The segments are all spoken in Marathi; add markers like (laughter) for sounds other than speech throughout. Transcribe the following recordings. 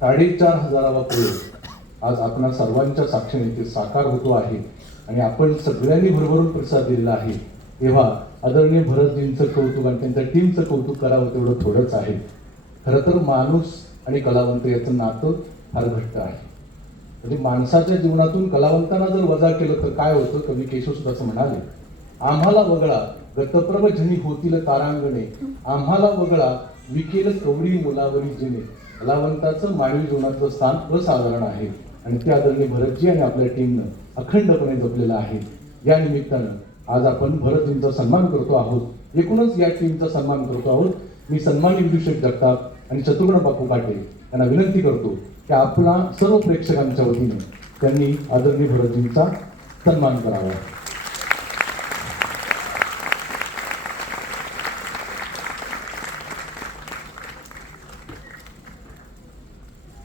साडेचार हजाराला प्रयोग आज आपणा सर्वांच्या साक्षीने ते साकार होतो आहे आणि आपण सगळ्यांनी भरभरून प्रतिसाद दिलेला आहे. तेव्हा आदरणीय भरतजींचं कौतुक आणि त्यांच्या टीमचं कौतुक करावं तेवढं थोडंच आहे. खरं तर माणूस आणि कलावंत याचं नातं फार घट्ट आहे. म्हणजे माणसाच्या जीवनातून कलावंतांना जर वजा केलं तर काय होतं? कवी केशवसुद्धा असं म्हणाले. आम्हाला वगळा गतप्रभ जनी होतील तारांगणे. आम्हाला वगळा विकेल कवडी मुलावरी जिने कलावंताचं मानवी जीवनातलं स्थान असाधारण आहे. आणि ते आदरणीय भरतजी आणि आपल्या टीमनं अखंडपणे जपलेलं आहे. या निमित्तानं आज आपण भरतजींचा सन्मान करतो आहोत. एकूणच या टीमचा सन्मान करतो आहोत. मी सन्मानित विदूषक जगताप आणि चतुर्ण बापू पाटील यांना विनंती करतो की आपला सर्व प्रेक्षकांच्या वतीने त्यांनी आदरणीय भरतजींचा सन्मान करावा.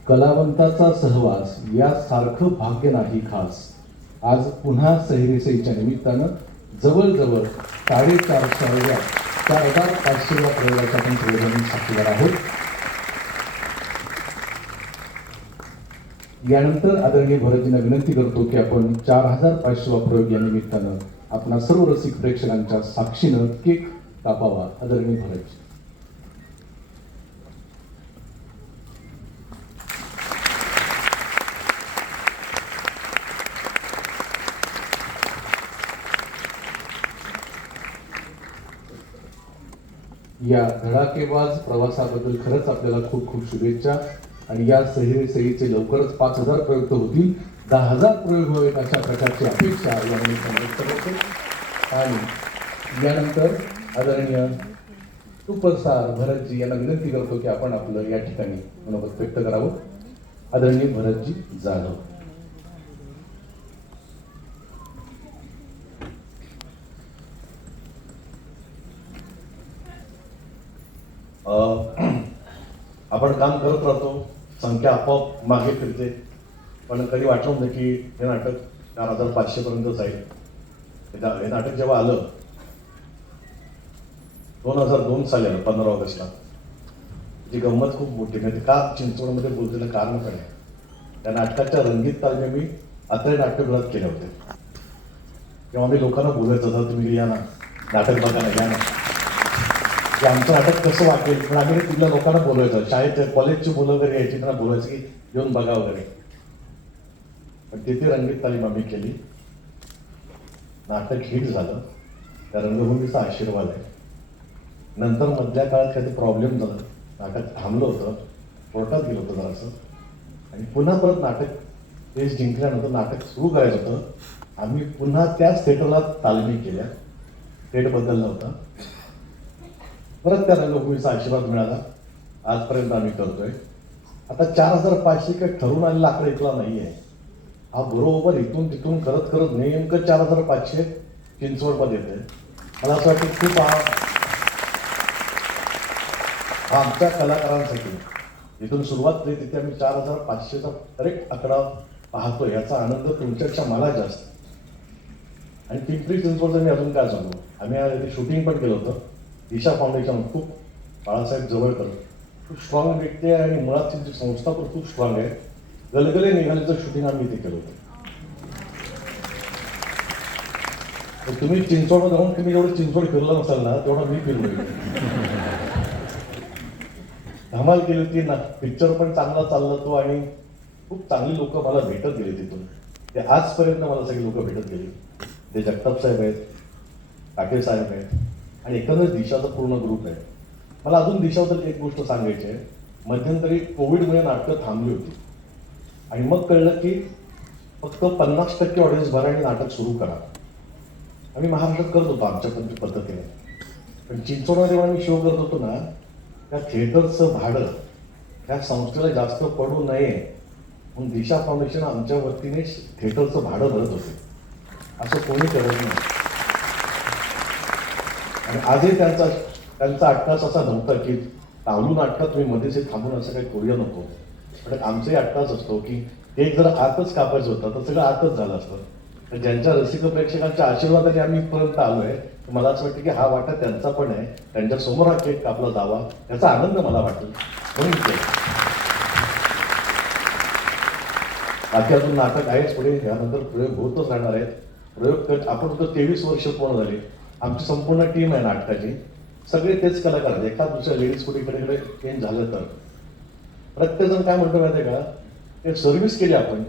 कलावंताचा सहवास यासारखं भाग्य नाही खास. आज पुन्हा सहिरेसईच्या निमित्तानं जवळजवळ साडेचारशेव्या चार हजार पाचशेव्या प्रयोगाच्या आपण सर्वजण साक्षीदार आहोत. यानंतर आदरणीय भरतींना विनंती करतो की आपण चार हजार पाचशेवा प्रयोग या निमित्तानं आपणा सर्व रसिक प्रेक्षकांच्या साक्षीनं केक कापावा. आदरणीय भरतजी. या धडाकेबाज प्रवासाबद्दल खरंच आपल्याला खूप खूप शुभेच्छा. आणि या सहिरे सहीचे लवकरच पाच हजार प्रयोग होतील. दहा हजार प्रयोग व्हावेत अशा प्रकारची अपेक्षा या व्यक्त करतो. आणि यानंतर आदरणीय सुपरस्टार भरतजी यांना विनंती करतो की आपण आपलं या ठिकाणी मनोगत व्यक्त करावं. आदरणीय भरतजी जाधव. आपण काम करत राहतो संख्या आपोआप मागे फिरते. पण कधी वाटलं नाही की हे नाटक चार हजार पाचशेपर्यंत जाईल. हे नाटक जेव्हा आलं दोन हजार दोन साली आलं पंधरा ऑगस्टला. जी गंमत खूप मोठी म्हणजे का चिंचवडमध्ये बोलतेलं कारण पण आहे? त्या नाटकाच्या रंगीत तालमी मी अत्रे नाट्यगृहात केले होते. तेव्हा आम्ही लोकांना बोलायचं तुम्ही या ना नाटक बघा ना या ना. की आमचं नाटक कसं वाटेल? पण आम्ही तिथल्या लोकांना बोलवायचं. शाळेत कॉलेजची मुलं वगैरे यायची त्यांना बोलवायचं की येऊन बघा वगैरे. पण तिथे रंगीत तालीम आम्ही केली. नाटक हिट झालं. त्या रंगभूमीचा आशीर्वाद आहे. नंतर मधल्या काळात काहीतरी प्रॉब्लेम झाला. नाटक थांबलं होतं. कोर्टात गेलं होतं जरासं. आणि पुन्हा परत नाटक देश जिंकल्यानंतर नाटक सुरू करायचं होतं. आम्ही पुन्हा त्याच थिएटरला तालमी केल्या. थेट बदलला होता. परत त्या रंगभूमीचा आशीर्वाद मिळाला. आजपर्यंत आम्ही करतोय. आता चार हजार पाचशे काही ठरून आलेला आकडा इथला नाही आहे हा बरोबर इथून तिथून करत करत नेमकं चार हजार पाचशे चिंचवडमध्ये येते मला असं वाटतं खूप हा हा आमच्या कलाकारांसाठी इथून सुरुवात केली तिथे आम्ही चार हजार पाचशेचा करेक्ट आकडा पाहतो याचा आनंद तुमच्यापेक्षा मला जास्त. आणि पिंपरी चिंचवडचं मी अजून काय सांगू? आम्ही शूटिंग पण केलं होतं. दिशा फाउंडेशन खूप बाळासाहेब जवळकर खूप स्ट्रॉंग व्यक्ती आहे आणि मुळात त्यांची संस्था पण खूप स्ट्रॉंग आहे. गलगले निघालेचं शूटिंग आम्ही इथे केलं होतं. तुम्ही चिंचवड जाऊन तुम्ही जेवढं चिंचवड फिरला नसाल ना तेवढा मी फिरलो धमाल केली होती ना. पिक्चर पण चांगला चालला तो आणि खूप चांगली लोक मला भेटत गेले तिथून. ते आजपर्यंत मला सगळी लोक भेटत गेली. ते जगताप साहेब आहेत पाटील साहेब आहेत आणि एकंदरीत दिशाचा पूर्ण ग्रुप आहे. मला अजून दिशाबद्दल एक गोष्ट सांगायची आहे. मध्यंतरी कोविडमुळे नाटकं थांबली होती. आणि मग कळलं की फक्त पन्नास टक्के ऑडियन्स भरा आणि नाटक सुरू करा. आम्ही महाराष्ट्रात करत होतो आमच्या पद्धतीने. पण चिंचोडा जेव्हा आम्ही शो करत होतो ना त्या थिएटरचं भाडं ह्या संस्थेला जास्त पडू नये म्हणून दिशा फाउंडेशन आमच्या वतीने थिएटरचं भाडं भरत होते. असं कोणी करत नाही. आजही त्यांचा त्यांचा अट्टास असा नव्हता की तावलू नाटकात तुम्ही मध्येच थांबून असं काही करूया नको. पण आमचाही अट्टास असतो की एक जर आतच कापायचं होतं तर सगळं आतच झालं असतं. तर ज्यांच्या रसिक प्रेक्षकांच्या आशीर्वादाने आम्ही इथपर्यंत आलोय तर मला असं वाटतं की हा वाटा त्यांचा पण आहे. त्यांच्यासमोर हा केक कापला जावा याचा आनंद मला वाटेल म्हणून बाकी अजून नाटक आहेच पुढे यानंतर प्रयोग होतच राहणार आहेत. प्रयोग आपण तेवीस वर्ष पूर्ण झाली. आमची संपूर्ण टीम आहे नाटकाची. सगळे तेच कलाकार आहेत. एका दुसऱ्या लेडीज कुठे इकडे चेंज झालं तर. प्रत्येकजण काय म्हणतो माहिती आहे का? ते सर्व्हिस केली आपण.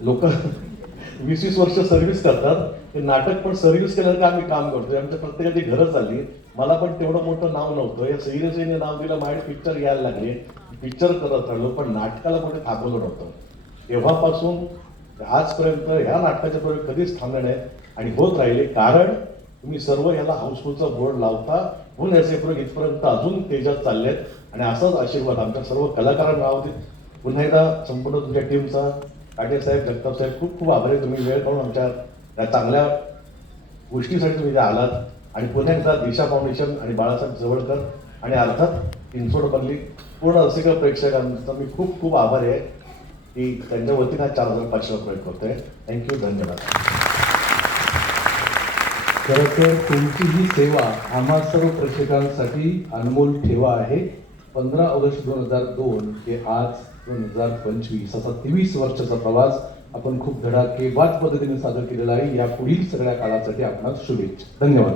लोक (laughs) वीस वीस वर्ष सर्व्हिस करतात. ते नाटक पण सर्व्हिस केल्यानंतर आम्ही काम करतोय? आमच्या प्रत्येकाची घरं चालली. मला पण तेवढं मोठं नाव नव्हतं. या सिरियसने नाव दिलं माझे पिक्चर यायला लागले. पिक्चर करत राहिलो पण नाटकाला कुठे थांबवलं नव्हतं. तेव्हापासून आजपर्यंत ह्या नाटकाचे प्रयोग कधीच थांबले नाहीत. आणि होत राहिले कारण तुम्ही सर्व याला हाऊसफुलचा बोर्ड लावता. म्हणून याचे प्रयोग इथपर्यंत अजून तेजात चाललेत. आणि असाच आशीर्वाद आमच्या सर्व कलाकारांना राहू पुन्हा एकदा संपूर्ण तुमच्या टीमचा काटे साहेब जगताप साहेब खूप खूप आभारी आहे. तुम्ही वेळ काढून आमच्या या चांगल्या गोष्टीसाठी तुम्ही त्या आलात. आणि पुन्हा एकदा दिशा फाउंडेशन आणि बाळासाहेब जवळकर आणि अर्थात चिंचवड पल्ली पूर्ण रसिक प्रेक्षकांचा मी खूप खूप आभारी आहे. की त्यांच्या वतीनं हा चार हजार पाचशे प्रयोग करतोय. थँक्यू धन्यवाद. खरं तर तुमची ही सेवा आम्हा सर्व प्रेक्षकांसाठी अनमोल ठेवा आहे. पंधरा ऑगस्ट दोन हजार दोन ते आज दोन हजार पंचवीस असा तेवीस वर्षाचा प्रवास आपण खूप धडाकेबाज पद्धतीने सादर केलेला आहे. या पुढील सगळ्या काळासाठी आपणास शुभेच्छा. धन्यवाद.